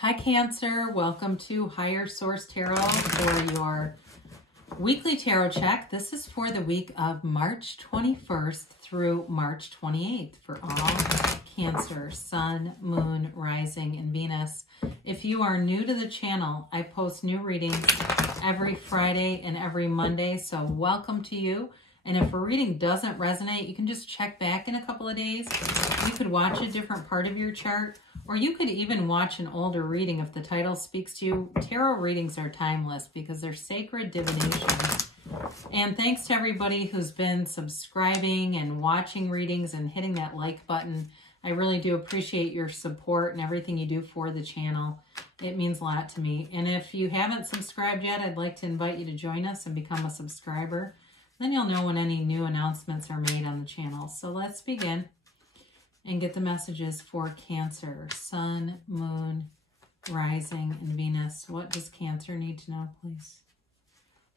Hi Cancer, welcome to Higher Source Tarot for your weekly tarot check. This is for the week of March 21st through March 28th for all Cancer, Sun, Moon, Rising, and Venus. If you are new to the channel, I post new readings every Friday and every Monday, so welcome to you. And if a reading doesn't resonate, you can just check back in a couple of days. You could watch a different part of your chart, or you could even watch an older reading if the title speaks to you. Tarot readings are timeless because they're sacred divinations. And thanks to everybody who's been subscribing and watching readings and hitting that like button. I really do appreciate your support and everything you do for the channel. It means a lot to me. And if you haven't subscribed yet, I'd like to invite you to join us and become a subscriber. Then you'll know when any new announcements are made on the channel. So let's begin and get the messages for Cancer, Sun, Moon, Rising, and Venus. What does Cancer need to know, please?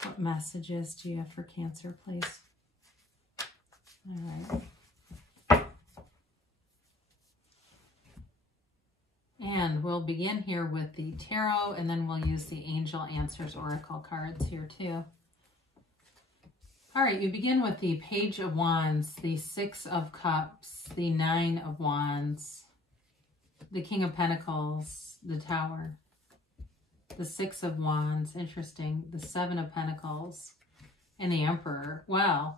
What messages do you have for Cancer, please? All right. And we'll begin here with the tarot, and then we'll use the Angel Answers Oracle cards here too. All right, you begin with the Page of Wands, the Six of Cups, the Nine of Wands, the King of Pentacles, the Tower, the Six of Wands, interesting, the Seven of Pentacles, and the Emperor. Wow,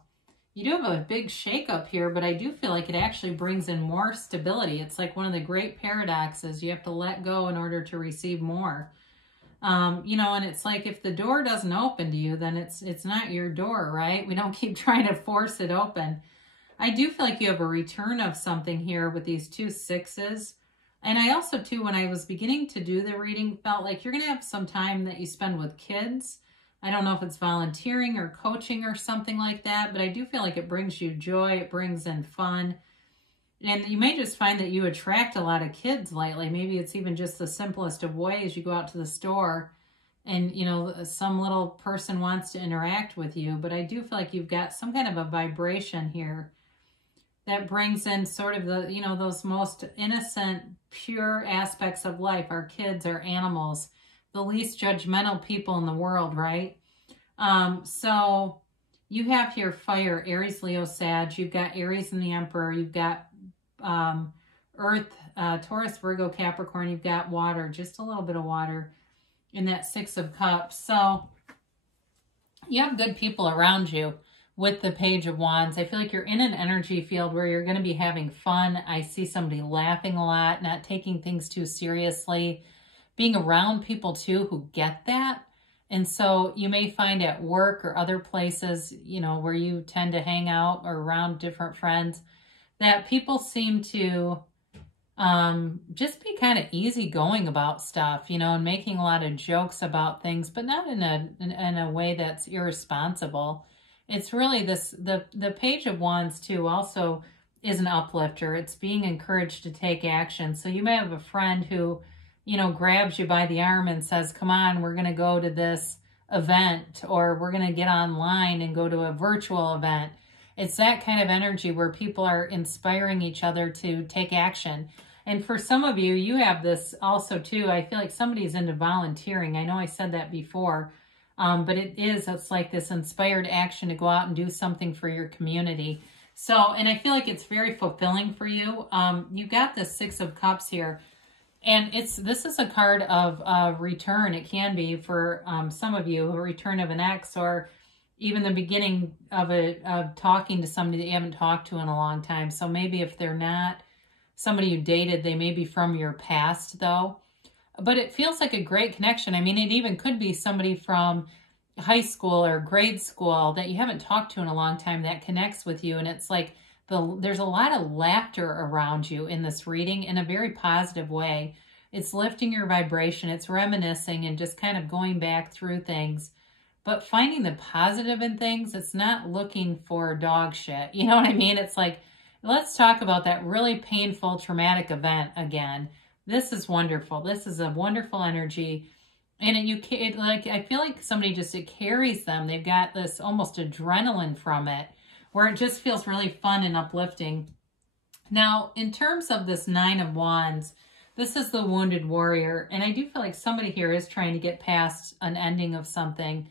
you do have a big shakeup here, but I do feel like it actually brings in more stability. It's like one of the great paradoxes. You have to let go in order to receive more. You know, and it's like if the door doesn't open to you, then it's not your door, right? We don't keep trying to force it open. I do feel like you have a return of something here with these two sixes. And I also, too, when I was beginning to do the reading, felt like you're going to have some time that you spend with kids. I don't know if it's volunteering or coaching or something like that, but I do feel like it brings you joy. It brings in fun. And you may just find that you attract a lot of kids lately. Maybe it's even just the simplest of ways. You go out to the store and, you know, some little person wants to interact with you. But I do feel like you've got some kind of a vibration here that brings in sort of the, you know, those most innocent, pure aspects of life. Our kids, our animals, the least judgmental people in the world, right? So you have here fire, Aries, Leo, Sag. You've got Aries and the Emperor. You've got Earth, Taurus, Virgo, Capricorn. You've got water, just a little bit of water in that Six of Cups. So you have good people around you with the Page of Wands. I feel like you're in an energy field where you're going to be having fun. I see somebody laughing a lot, not taking things too seriously, being around people too who get that. And so you may find at work or other places, you know, where you tend to hang out or around different friends, that people seem to just be kind of easygoing about stuff, you know, and making a lot of jokes about things, but not in a way that's irresponsible. It's really this, the Page of Wands too also is an uplifter. It's being encouraged to take action. So you may have a friend who, you know, grabs you by the arm and says, come on, we're going to go to this event, or we're going to get online and go to a virtual event. It's that kind of energy where people are inspiring each other to take action. And for some of you, you have this also too. I feel like somebody's into volunteering. I know I said that before, but it's like this inspired action to go out and do something for your community. So, and I feel like it's very fulfilling for you. You got the Six of Cups here, and this is a card of return. It can be for some of you, a return of an ex, or even the beginning of talking to somebody that you haven't talked to in a long time. So maybe if they're not somebody you dated, they may be from your past though. But it feels like a great connection. I mean, it even could be somebody from high school or grade school that you haven't talked to in a long time that connects with you. And it's like there's a lot of laughter around you in this reading in a very positive way. It's lifting your vibration. It's reminiscing and just kind of going back through things. But finding the positive in things, it's not looking for dog shit. You know what I mean? It's like, let's talk about that really painful, traumatic event again. This is wonderful. This is a wonderful energy. And I feel like somebody just, it carries them. They've got this almost adrenaline from it, where it just feels really fun and uplifting. Now, in terms of this Nine of Wands, This is the wounded warrior. And I do feel like somebody here is trying to get past an ending of something.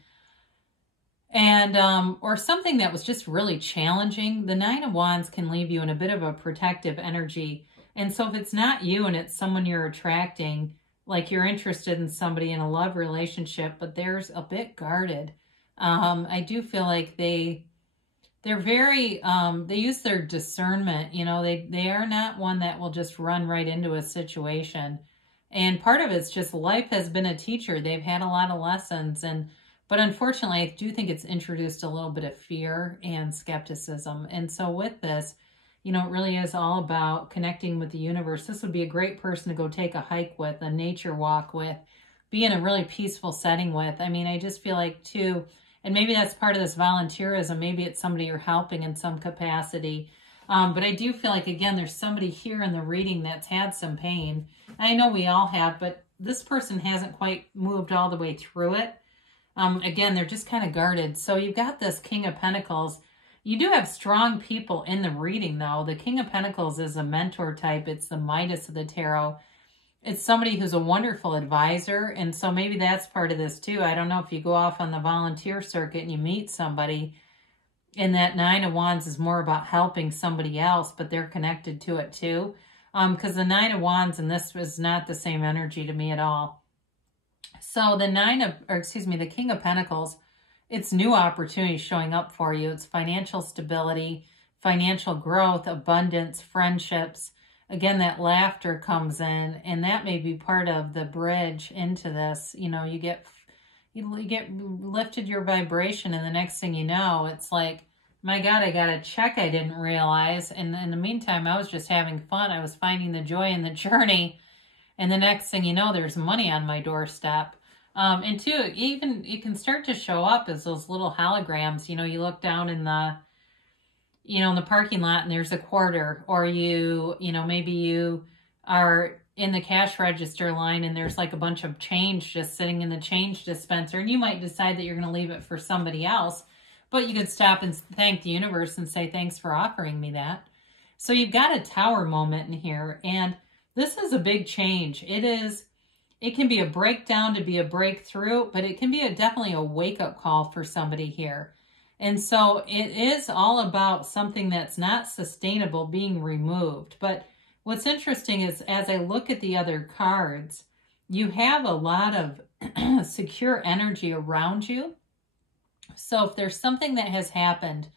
And, or something that was just really challenging. The Nine of Wands can leave you in a bit of a protective energy. And so if it's not you and it's someone you're attracting, like you're interested in somebody in a love relationship, but there's a bit guarded. I do feel like they're very, they use their discernment, you know, they are not one that will just run right into a situation. And part of it's just life has been a teacher. They've had a lot of lessons, but unfortunately, I do think it's introduced a little bit of fear and skepticism. And so with this, you know, it really is all about connecting with the universe. This would be a great person to go take a hike with, a nature walk with, be in a really peaceful setting with. I mean, I just feel like too, and maybe that's part of this volunteerism. Maybe it's somebody you're helping in some capacity. But I do feel like, again, there's somebody here in the reading that's had some pain. And I know we all have, but this person hasn't quite moved all the way through it. Again, they're just kind of guarded. So you've got this King of Pentacles. You do have strong people in the reading, though. The King of Pentacles is a mentor type. It's the Midas of the tarot. It's somebody who's a wonderful advisor. And so maybe that's part of this, too. I don't know if you go off on the volunteer circuit and you meet somebody, and that Nine of Wands is more about helping somebody else, but they're connected to it, too. Because the Nine of Wands and this was not the same energy to me at all. So the King of Pentacles, it's new opportunities showing up for you. It's financial stability, financial growth, abundance, friendships. Again, that laughter comes in, and that may be part of the bridge into this. You know, you get lifted your vibration, and the next thing you know, it's like, my God, I got a check I didn't realize. And in the meantime, I was just having fun. I was finding the joy in the journey. And the next thing you know, there's money on my doorstep. And two, even it can start to show up as those little holograms. You know, you look down in the, you know, in the parking lot and there's a quarter, or you know, maybe you are in the cash register line and there's like a bunch of change just sitting in the change dispenser, and you might decide that you're going to leave it for somebody else, but you could stop and thank the universe and say, thanks for offering me that. So you've got a tower moment in here, and this is a big change. It can be a breakdown to be a breakthrough, but it can be definitely a wake-up call for somebody here. And so it is all about something that's not sustainable being removed. But what's interesting is, as I look at the other cards, you have a lot of secure energy around you. So if there's something that has happened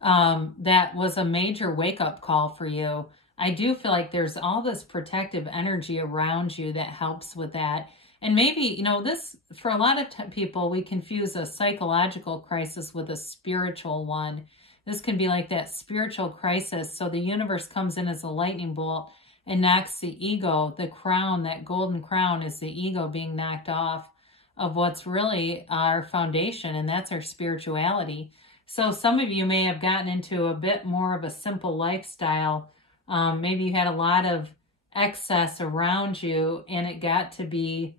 that was a major wake-up call for you, I do feel like there's all this protective energy around you that helps with that. And maybe, you know, this, for a lot of people, we confuse a psychological crisis with a spiritual one. This can be like that spiritual crisis. So the universe comes in as a lightning bolt and knocks the ego, the crown, that golden crown is the ego being knocked off of what's really our foundation, and that's our spirituality. So some of you may have gotten into a bit more of a simple lifestyle. Maybe you had a lot of excess around you and it got to be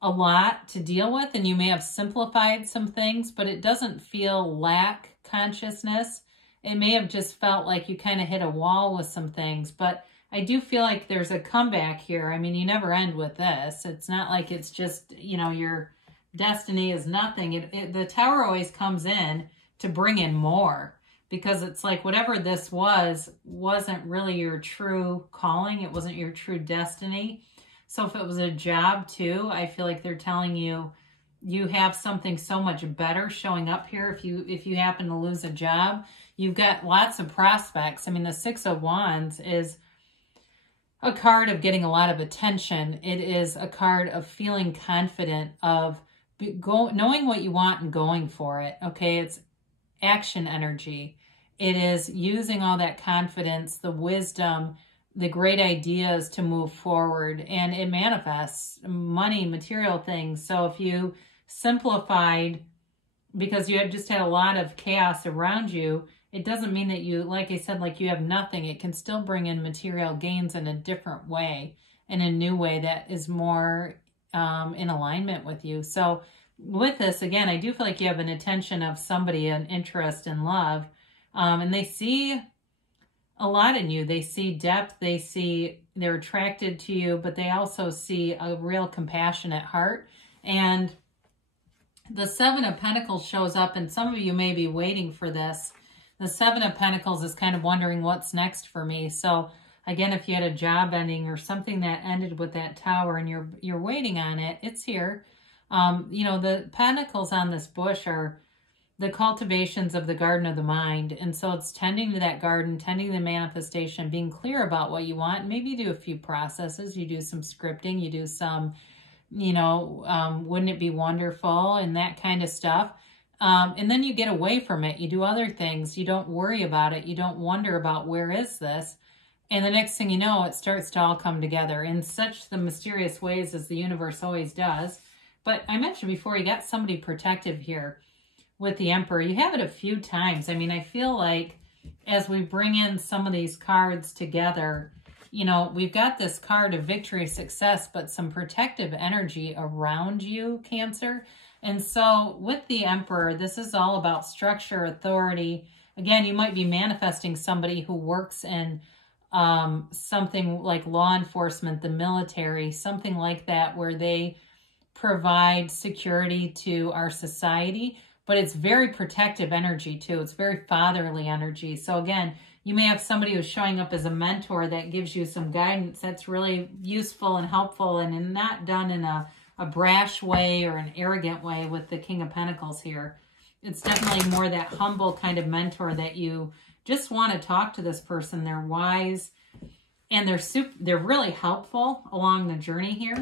a lot to deal with, and you may have simplified some things, but it doesn't feel lack consciousness. It may have just felt like you kind of hit a wall with some things, but I do feel like there's a comeback here. I mean, you never end with this. It's not like it's just, you know, your destiny is nothing. The tower always comes in to bring in more, because it's like whatever this wasn't really your true calling. It wasn't your true destiny. So if it was a job too, I feel like they're telling you, you have something so much better showing up here. If you happen to lose a job, you've got lots of prospects. I mean, the Six of Wands is a card of getting a lot of attention. It is a card of feeling confident, of knowing what you want and going for it. Okay, it's action energy. It is using all that confidence, the wisdom, the great ideas to move forward, and it manifests money, material things. So if you simplified, because you just had a lot of chaos around you, it doesn't mean that you, like I said, like you have nothing. It can still bring in material gains in a different way, in a new way that is more in alignment with you. So with this, again, I do feel like you have an attention of somebody, an interest in love, and they see a lot in you. They see depth. They see they're attracted to you, but they also see a real compassionate heart. And the Seven of Pentacles shows up, and some of you may be waiting for this. The Seven of Pentacles is kind of wondering what's next for me. So again, if you had a job ending or something that ended with that Tower and you're waiting on it, it's here. You know, the pentacles on this bush are the cultivations of the garden of the mind. And so it's tending to that garden, tending to the manifestation, being clear about what you want. Maybe you do a few processes. You do some scripting. You do some, you know, wouldn't it be wonderful and that kind of stuff. And then you get away from it. You do other things. You don't worry about it. You don't wonder about where is this. And the next thing you know, it starts to all come together in such the mysterious ways as the universe always does. But I mentioned before, you got somebody protective here with the Emperor. You have it a few times. I mean, I feel like as we bring in some of these cards together, you know, we've got this card of victory, success, but some protective energy around you, Cancer. And so with the Emperor, this is all about structure, authority. Again, you might be manifesting somebody who works in something like law enforcement, the military, something like that, where they provide security to our society, but it's very protective energy too. It's very fatherly energy. So again, you may have somebody who's showing up as a mentor that gives you some guidance that's really useful and helpful, and not done in a brash way or an arrogant way with the King of Pentacles here. It's definitely more that humble kind of mentor that you just want to talk to this person. They're wise and they're really helpful along the journey here.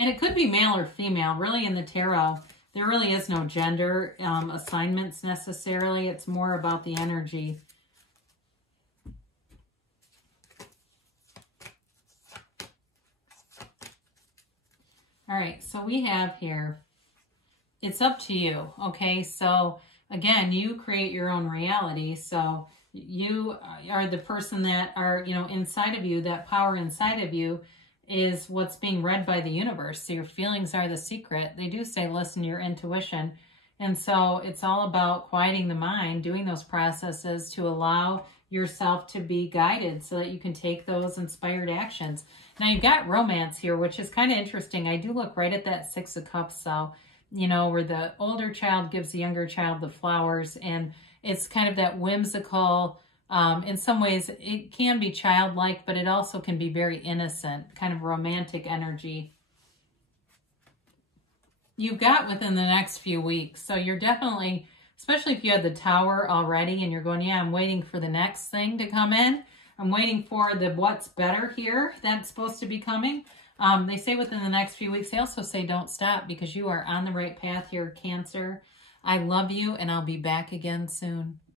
And it could be male or female. Really, in the tarot, there really is no gender assignments necessarily. It's more about the energy. All right, so we have here, it's up to you, okay? So again, you create your own reality. So you are the person that are, you know, inside of you, that power inside of you is what's being read by the universe. So your feelings are the secret. They do say, listen to your intuition. And so it's all about quieting the mind, doing those processes to allow yourself to be guided so that you can take those inspired actions. Now you've got romance here, which is kind of interesting. I do look right at that Six of Cups. So, you know, where the older child gives the younger child the flowers, and it's kind of that whimsical, in some ways it can be childlike, but it also can be very innocent, kind of romantic energy you've got within the next few weeks. So you're definitely, especially if you had the Tower already and you're going, yeah, I'm waiting for the next thing to come in. I'm waiting for the what's better here that's supposed to be coming. They say within the next few weeks. They also say don't stop, because you are on the right path here, Cancer. I love you, and I'll be back again soon.